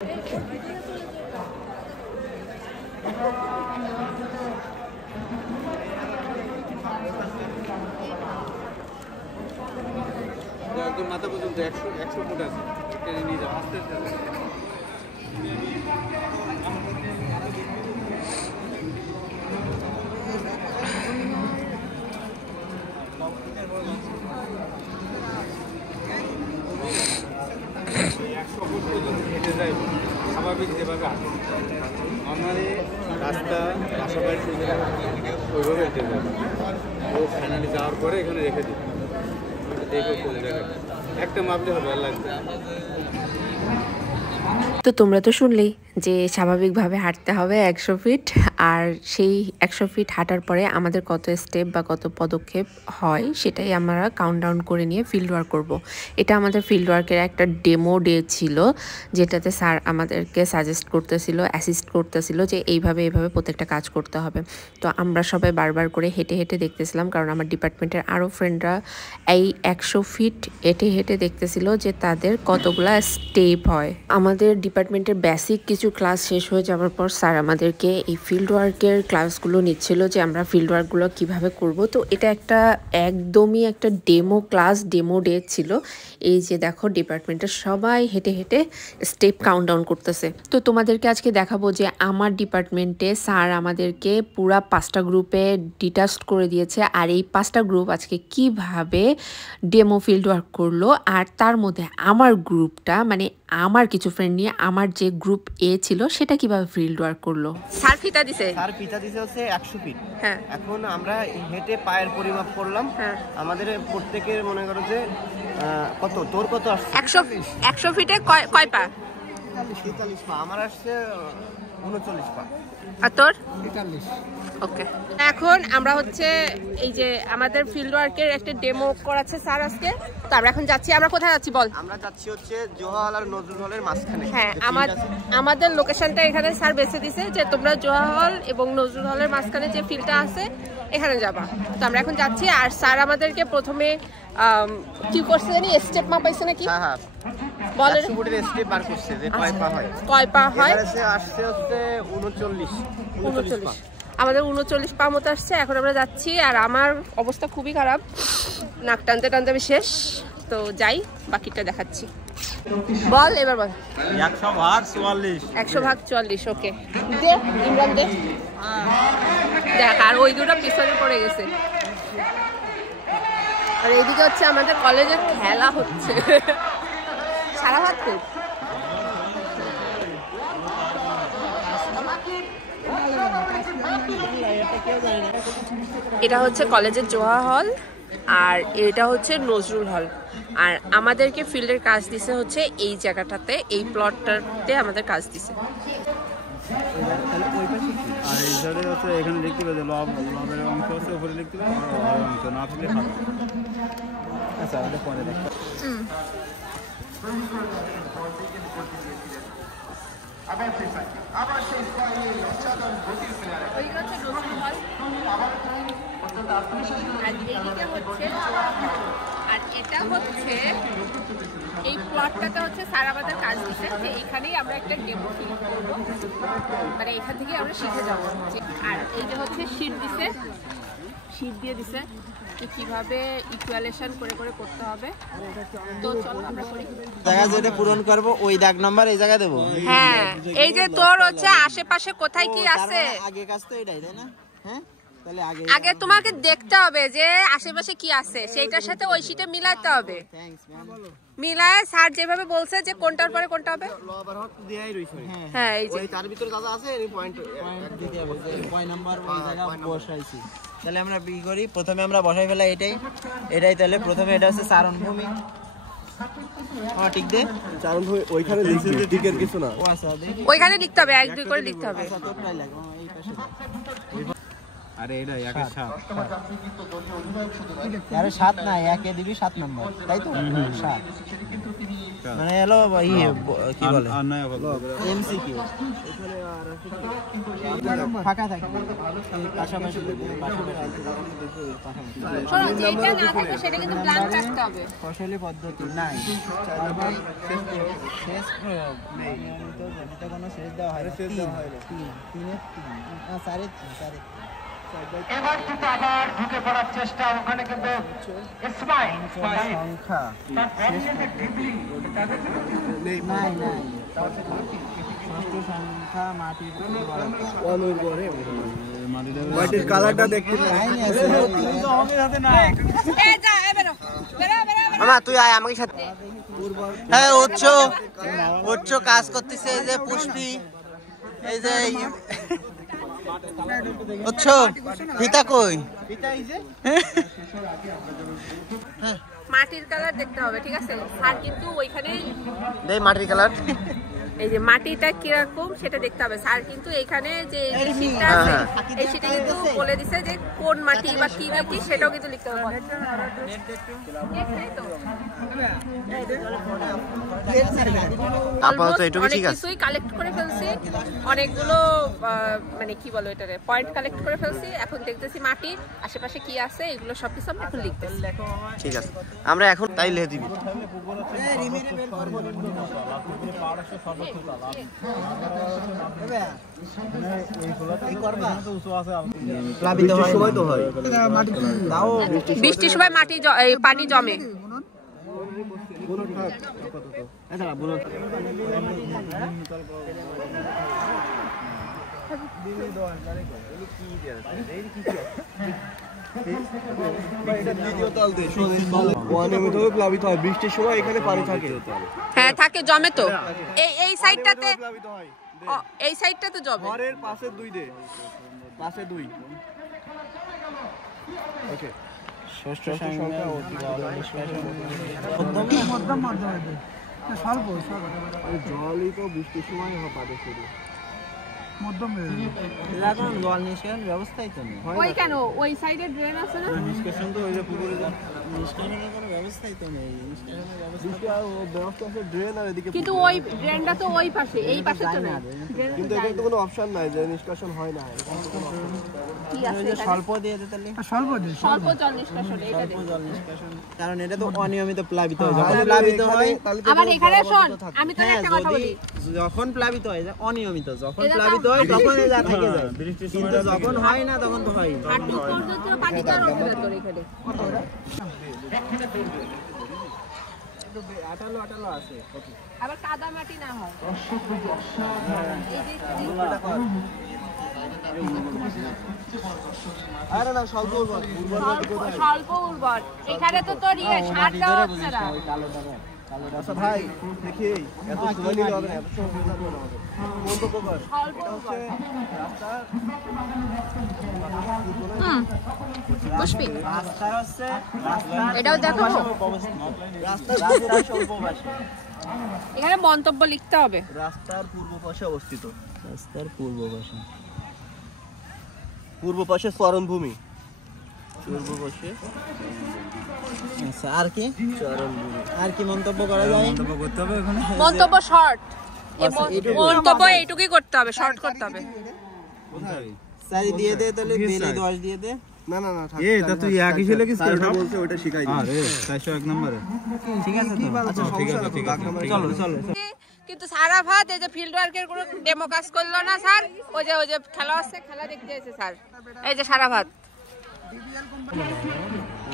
একদম মাথা পর্যন্ত 100 ফুট আছে, টেনে নিয়ে যাও আস্তে আস্তে। স্বাভাবিক যেভাবে আসে নর্মালি রাস্তা বাসা বাড়ি ওইভাবে হেঁটে যাবে। ও ফাইনালি যাওয়ার পরে এখানে রেখে দিই, দেখে চলে যাবে, একটা মাপলে হবে আর লাগবে। তো তোমরা তো শুনলেই যে স্বাভাবিকভাবে হাঁটতে হবে 100 ফিট, আর সেই 100 ফিট হাঁটার পরে আমাদের কত স্টেপ বা কত পদক্ষেপ হয় সেটাই আমরা কাউন্টডাউন করে নিয়ে ফিল্ড ওয়ার্ক করব। এটা আমাদের ফিল্ড ওয়ার্কের একটা ডেমো ডে ছিল, যেটাতে স্যার আমাদেরকে সাজেস্ট করতেছিল, অ্যাসিস্ট করতেছিল যে এইভাবে প্রত্যেকটা কাজ করতে হবে। তো আমরা সবাই বারবার করে হেঁটে হেঁটে দেখতেছিলাম, কারণ আমার ডিপার্টমেন্টের আরও ফ্রেন্ডরা এই 100 ফিট হেঁটে হেঁটে দেখতেছিল যে তাদের কতগুলা স্টেপ হয়। আমাদের ডিপার্টমেন্টের বেসিক কিছু ক্লাস শেষ হয়ে যাওয়ার পর স্যার আমাদেরকে এই ফিল্ড ওয়ার্কের ক্লাসগুলো নিচ্ছিল যে আমরা ফিল্ড ওয়ার্কগুলো কীভাবে করব। তো এটা একদমই একটা ডেমো ক্লাস, ডেমো ডে ছিল। এই যে দেখো ডিপার্টমেন্টের সবাই হেঁটে হেঁটে স্টেপ কাউন্টডাউন করতেছে। তো তোমাদেরকে আজকে দেখাবো যে আমার ডিপার্টমেন্টে স্যার আমাদেরকে পুরা 5টা গ্রুপে ডিটাচড করে দিয়েছে, আর এই 5টা গ্রুপ আজকে কিভাবে ডেমো ফিল্ড ওয়ার্ক করলো। আর তার মধ্যে আমার গ্রুপটা, মানে আমার কিছু ফ্রেন্ড নিয়ে আমার যে গ্রুপ এ ছিল সেটা কিভাবে ফিল্ড ওয়ার্ক করলো। স্যার ফিতা দিছে হচ্ছে 100 ফিট। হ্যাঁ, এখন আমরা হেঁটে পায়ের পরিমাপ করলাম। হ্যাঁ, আমাদের প্রত্যেকের মনে করো যে কত, তোর কত আসছে? 100 ফিটে কয় পা? 43 পা। আমার আসছে 39 পা। আর তোর? 43। ওকে, এখন আমরা হচ্ছে এই যে আমাদের ফিল্ড ওয়ার্কের একটা ডেমো করাচ্ছে স্যার আজকে। তো আমরা এখন যাচ্ছি, আমরা কোথায় যাচ্ছি বল? আমরা যাচ্ছি হচ্ছে জোহা হল আর নজরুল হলের মাঝখানে। হ্যাঁ, আমাদের লোকেশনটা এখানে স্যার বেছে দিছে যে তোমরা জোহা হল এবং নজরুল হলের মাঝখানে যে ফিল্ডটা আছে এখানে যাবা। তো আমরা এখন যাচ্ছি, আর স্যার আমাদেরকে প্রথমে কি করছে জানি, স্টেপ মাপাইছে নাকি? হ্যাঁ হ্যাঁ, বল, 100 ফুটের স্টেপ বার করছে যে কয় পা হয়। আসছে হচ্ছে 39 পা। আমাদের 39 পা মতো আসছে। এখন আমরা যাচ্ছি, আর আমার অবস্থা খুবই খারাপ, নাক টানতে টানতে আমি শেষ। তো যাই, বাকিটা দেখাচ্ছি। বল এবার বল। 100 ভাগ 44। 100 ভাগ 44। ওকে, দে ইমরান দে। দেখ, আর ওই দুটো পিছনে পড়ে গেছে। আর এইদিকে হচ্ছে আমাদের কলেজের খেলা হচ্ছে। সারা ভাত খুব এটা হচ্ছে কলেজের জোহা হল, আর এটা হচ্ছে নজরুল হল। আর আমাদেরকে ফিল্ডের কাজ দিছে হচ্ছে এই জায়গাটাতে, এই প্লটটাতে আমাদের কাজ দিছে। আর এই সাইডে হচ্ছে এখানে দেখতে পাবে লবের অংশ আছে, উপরে দেখতে পাবে অংশ না থাকলে খারাপ। আচ্ছা, ওটা পরে দেখো। আর এটা হচ্ছে এই প্লটটাতে হচ্ছে স্যার আমাদের কাজ দিচ্ছে যে এখানেই আমরা একটা ডেমো ফিল করবো, মানে এখান থেকে আমরা শিখে যাবো। আর এই যে হচ্ছে শীট দিয়ে দিছে কিভাবে ইকুয়ালেশন করে করে করতে হবে। তো চলো আমরা করি। জায়গা যেটা পূরণ করব ওই দাগ নাম্বার এই জায়গায় দেব। হ্যাঁ, এই যে তোর হচ্ছে আশেপাশে কোথায় কি আছে, আগে কাজ তো এটাই, তাই না? হ্যাঁ, তাহলে আগে তোমাকে দেখতে হবে যে আশেপাশে কি আছে, সেইটার সাথে ওই শীটে মিলাতে হবে। Thanks ma'am. মিলায় স্যার যেভাবে বলছে যে কোনটার পরে কোনটা হবে। লবার হট দেয়াই রইছে। হ্যাঁ, এই যে ওই তার ভিতরে দাদা আছে, এই পয়েন্ট দিতে হবে যে পয়েন্ট নাম্বার ওই জায়গা বসাইছি। তাহলে আমরা কি করি, প্রথমে আমরা বসাই ফেলাই এটাই। তাহলে প্রথমে এটা হচ্ছে চারণভূমি। হ্যাঁ, ঠিক দে। চারণভূমি ওইখানে লিখছে যে দিকের কিছু না। ও আচ্ছা, ওইখানে লিখতে হবে, 1 2 করে লিখতে হবে। আচ্ছা, তোরটাই লাগো এই পাশে। আরে এটা 1 7। আরে 7 না, 1 এ দিবি 7 নাম্বার, তাই তো? 7। মানে হলো কি বলে অন্যায় এমসিকিউ ফাঁকা থাকে পাশাপাশি শোনো যেটা না থাকে সেটা কিন্তু ব্ল্যাঙ্ক রাখতে হবে ফসলি পদ্ধতি নাই শেষ প্রয়োগ নিয়মিত জমিতে কোনো সেচ দেওয়া হয় না এবার কিন্তু আবার ঢুকে পড়ার চেষ্টা ওখানে কিন্তু ইসমাইল সংখ্যা নাই ষষ্ঠ সংখ্যা মাটির মাটির কালারটা দেখতে মামা তুই আয় আমাকে সাথে হ্যাঁ উচ্চ কাজ করতেছে এই যে পুষ্পি এই যে উচ্চ ফিতা কই মাটির কালার দেখতে হবে ঠিক আছে আর কিন্তু ওইখানে দেই মাটির কালার এই যে মাটিটা কিরকম সেটা দেখতে হবে স্যার কিন্তু এখানে যে শীটটা আছে এই শীটে কিন্তু বলে দিছে যে কোন মাটি বা কি মাটি সেটাও কিন্তু লিখতে হবে আপাতত এটুকু ঠিক আছে কিছুই কালেক্ট করে ফেলছি অনেকগুলো মানে কি বলো এটারে পয়েন্ট কালেক্ট করে ফেলছি এখন দেখতেছি মাটির আশেপাশে কি আছে এগুলো সবকিছু আমরা এখন লিখতেছি ঠিক আছে আমরা এখন তাই লিখে দিবি বৃষ্টির সময় মাটি পানি জমে প্লাবিত হয় বৃষ্টির সময় এখানে পানি থাকে হ্যাঁ থাকে জমে তো এই সাইডটাতে এই সাইডটাতে জমে ঘরের পাশে দুই ওকে ষষ্ঠ সংখ্যা জলই তো বৃষ্টির সময় পাবে শুধু জল নিষ্কাশন ব্যবস্থাই তো নেই ওই কেন ওই সাইডে ড্রেন আছে না নিষ্কাশন তো ওই যে পুকুরে নিষ্কাশনের কোনো ব্যবস্থাই তো নেই ব্যবস্থা আছে ড্রেন আর এদিকে কিন্তু ওই ড্রেনটা তো ওই পাশে এই পাশে তো না কিন্তু এখানে তো কোনো অপশন নাই যে নিষ্কাশন হয় না কি আছে স্বল্প দিয়ে দে তাহলে স্বল্প জল নিষ্কাশন এটা দে জল নিষ্কাশন কারণ এটা তো অনিয়মিত প্লাবিত হয় যখন প্লাবিত হয় আবার এখানে শোন আমি তো একটা কথা বলি যখন প্লাবিত হয় অনিয়মিত যখন প্লাবিত হয় তখন যা থেকে যায় কিন্তু যখন হয় না তখন তো হয় হাঁটু পর্যন্ত পানি কার উপরে তোর এখানে আটালো আছে আবার কাদা মাটি না হয় আরে না স্বল্প স্বল্প উর্বর এখানে তো তোর সার দেওয়া হচ্ছে না আচ্ছা ভাই দেখি এত সময় নিলে হবে না এত সময় নিলে হবে না মন্তব্য কর স্বল্প উর্বর পুষ্পি রাস্তার হচ্ছে এটাও দেখো রাস্তার স্বল্প পাশে এখানে মন্তব্য লিখতে হবে রাস্তার পূর্ব পাশে অবস্থিত রাস্তার পূর্ব পাশে চরণভূমি পূর্ব পাশে আচ্ছা আর কি চরণভূমি আর কি মন্তব্য করা যায় মন্তব্য করতে হবে ওখানে মন্তব্য শর্ট মন্তব্য এইটুকুই করতে হবে শর্ট করতে হবে সারি দিয়ে দে তাহলে বেলে 10 দিয়ে দে না না না এটা তুই একই ছিল কি স্যারটা বলছে ওটা শিখাই দিই আরে 401 নম্বরে ঠিক আছে তো আচ্ছা ঠিক আছে চলো কিন্তু সারাভাত এই যে ফিল্ড ওয়ার্কের কোনো ডেমো কাজ করলো না স্যার ওই যে খেলা হচ্ছে খেলা দেখতে এসেছে স্যার এই যে সারাভাত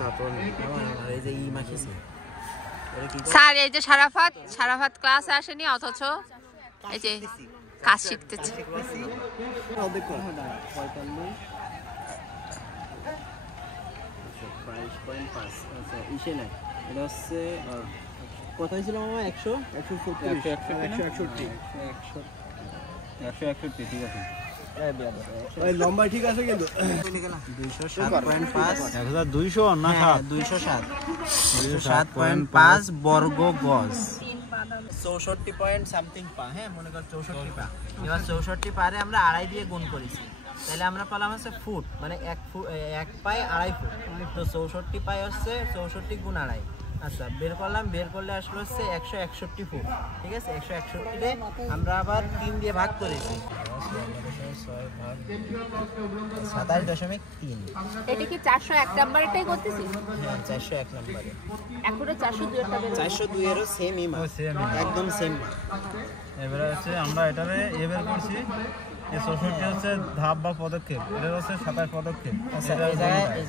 না তো এই যে ই মাখিছে স্যার এই যে সারাভাত ক্লাসে আসেনি অথচ এই যে কাজ শিখতেছে কোথায় ছিল মামা 100 161 ঠিক আছে এই লম্বা ঠিক আছে কিন্তু 207.5 1200 না 207 207.5 বর্গ গজ 64 পয়েন্ট সামথিং পা হ্যাঁ মনে কর 64 পা এবার 64 পারে আমরা আড়াই দিয়ে গুণ করেছি তাহলে আমরা পেলাম হচ্ছে ফুট মানে 1 পায়ে আড়াই ফুট তো 64 পায়ে হচ্ছে 64 গুণ আড়াই আচ্ছা বের করলাম, বের করলে আসলো হচ্ছে 161 ফুট, ঠিক আছে। 161-তে আমরা আবার 3 দিয়ে ভাগ করেছি, 27.3। এটা কি 401 নাম্বারটাই করতেছি? হ্যাঁ 401 নম্বরে। এখনো 402 এর টাকা 402 এরও সেমই মাপ, একদম সেম মাপ। এবারে হচ্ছে আমরা এটারে এ বের করছি, এই 64 হচ্ছে ধাপ বা পদক্ষেপ, এটা হচ্ছে 27 পদক্ষেপ। আচ্ছা এই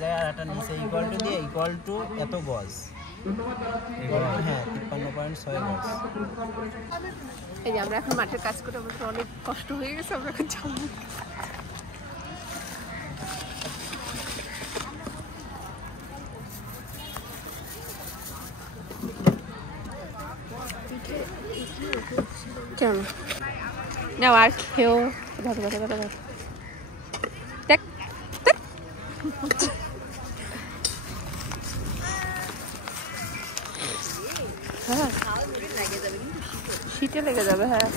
জায়গায় আর একটা নিচে ইকুয়াল টু দিয়ে ইকুয়াল টু এত গজ, হ্যাঁ 53.6 গজ। এই যে আমরা এখন মাঠের কাজ করে আমাদের অনেক কষ্ট হয়ে গেছে, আমরা এখন যাবো। কেন নাও আর খেয়েও ধরো ধরো ধরো ধরো দেখ দেখ। হ্যাঁ শীতে লেগে যাবে। হ্যাঁ